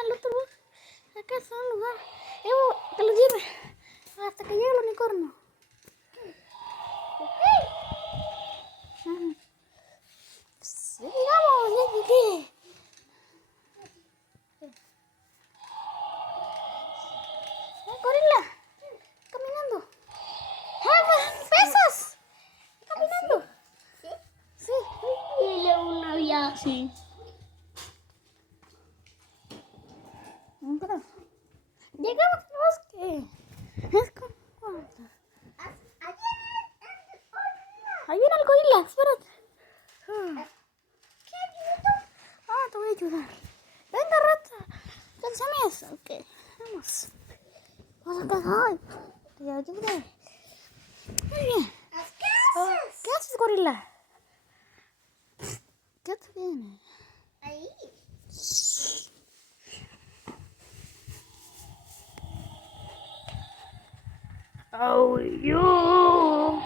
al otro bosque. Acá está un lugar. Evo, que lo lleve hasta que llegue el unicornio. Sí, digamos, ya llegué. Gorila, caminando. ¡Pesas! Caminando. ¿Sí? Sí. Y luego una vía. Sí. Llegamos al bosque. Es como... Ahí viene el gorila, espérate. ¿Qué ayudo? Te voy a ayudar. Venga, rata. ¿Qué siamés? Ok, vamos. Vamos a casa. Ay, te ayudé. Muy bien. ¿Qué haces? ¿Qué haces, gorila? ¿Qué te viene? Ahí. Oh, you.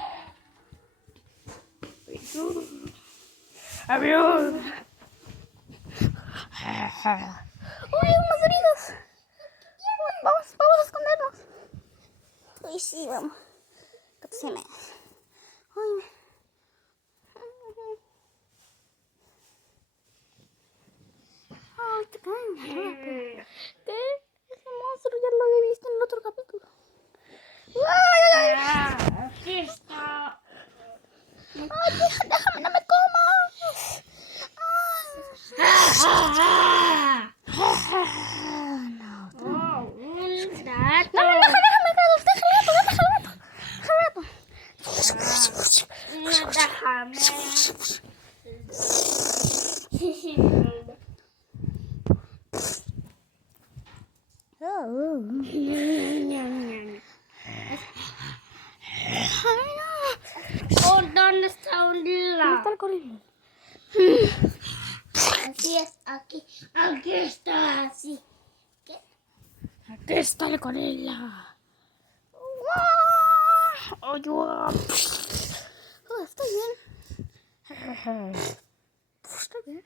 Adiós. Uy, unas heridas. Vamos a escondernos. Uy, sí, vamos. ¿Qué te viene? Ay, te caen. ¿Qué? Ese monstruo ya lo había visto en el otro capítulo. Aquí está. Ay, déjame, no me comas. No, Oh, un gato. déjame, gato. Déjale, gato. Déjame. Oh, ¿dónde está un ¿Dónde lila? está el gorila? Así es, aquí. Aquí está, así. ¿Qué? Aquí está el gorila. Está bien. Está bien.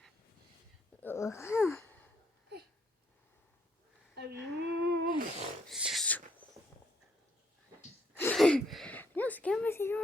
Dios, ¿qué me siguió?